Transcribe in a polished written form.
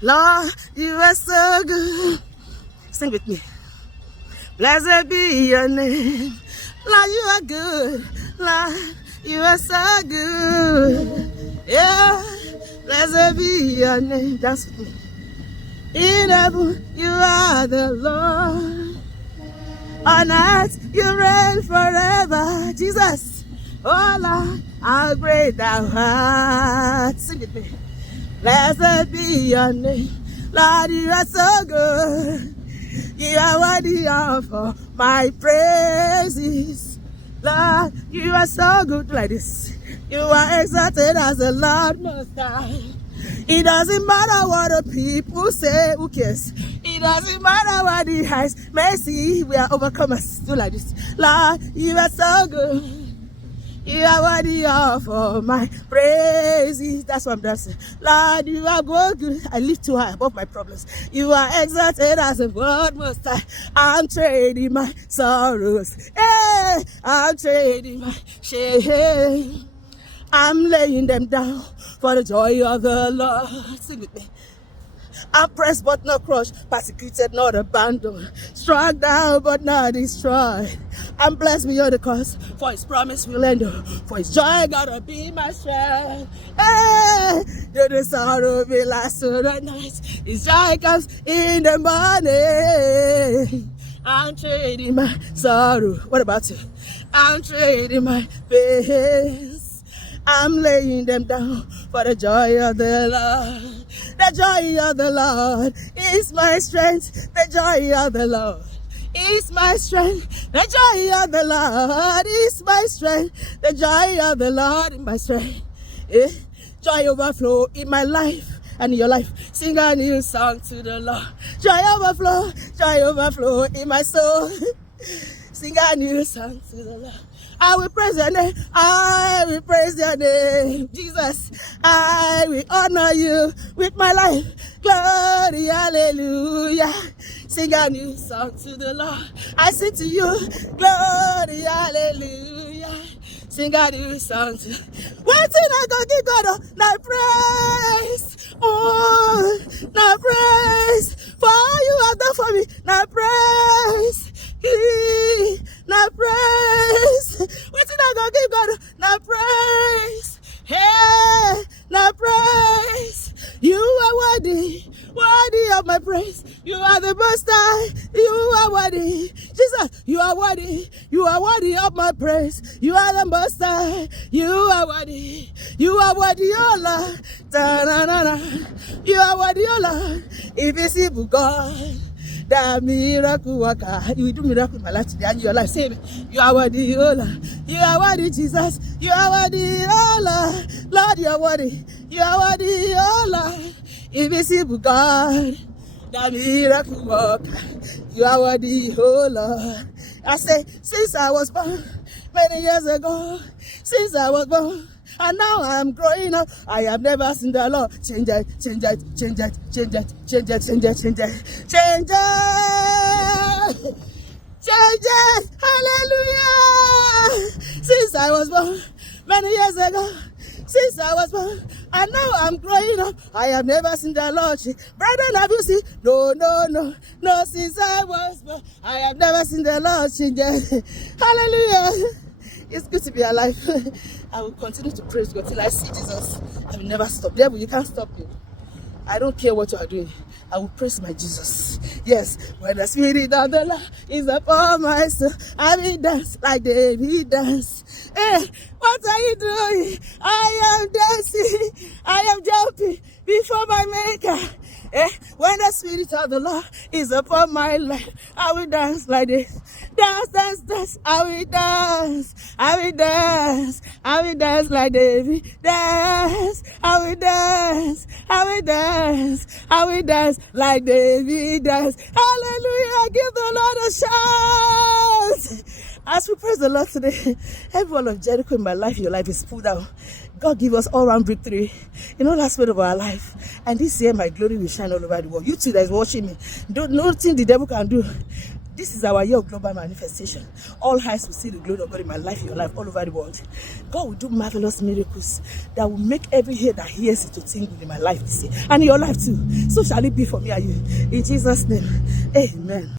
Lord, you are so good. Sing with me. Blessed be your name. Lord, you are good. Lord, you are so good. Yeah, blessed be your name. Dance with me. In heaven, you are the Lord. On earth, you reign forever. Jesus, oh Lord, how great thou art. Sing it, me. Blessed be your name. Lord, you are so good. You are worthy of all my praises. Lord, you are so good like this. You are exalted as the Lord Most High. It doesn't matter what the people say, who cares? It doesn't matter what the eyes may see, we are overcomers. Do like this. Lord, you are so good. You are worthy of all my praises. That's what I'm dancing. Lord, you are good. I lift too high above my problems. You are exalted as a God Most High. I'm trading my sorrows. Hey, I'm trading my shame. I'm laying them down for the joy of the Lord. Sing with me. I'm pressed but not crushed, persecuted, not abandoned, struck down but not destroyed. I'm blessed beyond the curse, for his promise will endure, for his joy gotta be my strength. Hey, though the sorrow may last through the night, his joy comes in the morning. I'm trading my sorrow. What about you? I'm trading my pains. I'm laying them down for the joy of the Lord. The joy of the Lord is my strength. The joy of the Lord is my strength. The joy of the Lord is my strength. The joy of the Lord is my strength. Eh? Joy overflow in my life and in your life. Sing a new song to the Lord. Joy overflow in my soul. Sing a new song to the Lord. I will praise your name. I will praise your name. Jesus, I will honor you with my life. Glory, hallelujah. Sing a new song to the Lord. I sing to you. Glory, hallelujah. Sing a new song to what thing I go give God? Now praise. Oh, now praise. For all you have done for me. Now praise. Now praise. What did I go give God? Now praise. Hey, now praise. You are worthy, worthy of my praise. You are the Most High. You are worthy. Jesus, you are worthy. You are worthy of my praise. You are the Most High. You are worthy. You are worthy, oh Lord. Da-na-na-na. You are worthy, oh Lord. Invisible God. The miracle worker. You will do miracle in my life today and in your life. Say it. You are worthy, oh Lord. You are worthy, Jesus. You are worthy, oh Lord. Lord, you are worthy. You are worthy, oh Lord. Invisible God. The miracle worker. You are worthy, oh Lord. I say, since I was born, many years ago, since I was born, and now I'm growing up. I have never seen the Lord change it, change it, change it, change it, change it, change it, change it, change it, change it. Hallelujah! Since I was born, many years ago, since I was born, and now I'm growing up. I have never seen the Lord change. Brother, have you seen? No, no, no, no. Since I was born, I have never seen the Lord change it. Hallelujah! It's good to be alive. I will continue to praise God till I see Jesus. I will never stop. Devil, you can't stop me. I don't care what you are doing. I will praise my Jesus. Yes, when the Spirit of the Lord is upon my soul, I will dance like David dance. Hey, what are you doing? I am dancing. I am jumping before my Maker. Eh? When the Spirit of the Lord is upon my life, I will dance like this. Dance, dance, dance. I will dance. I will dance. I will dance like David. Dance. I will dance. I will dance. I will dance like David dance. Hallelujah. Give the Lord a shout. As we praise the Lord today, every one of Jericho in my life, your life is pulled out. God give us all-round victory in all aspects of our life. And this year, my glory will shine all over the world. You too that is watching me, nothing the devil can do. This is our year of global manifestation. All eyes will see the glory of God in my life, in your life, all over the world. God will do marvelous miracles that will make every ear that hears it to tingle in my life this year. And in your life too. So shall it be for me and you. In Jesus' name, amen.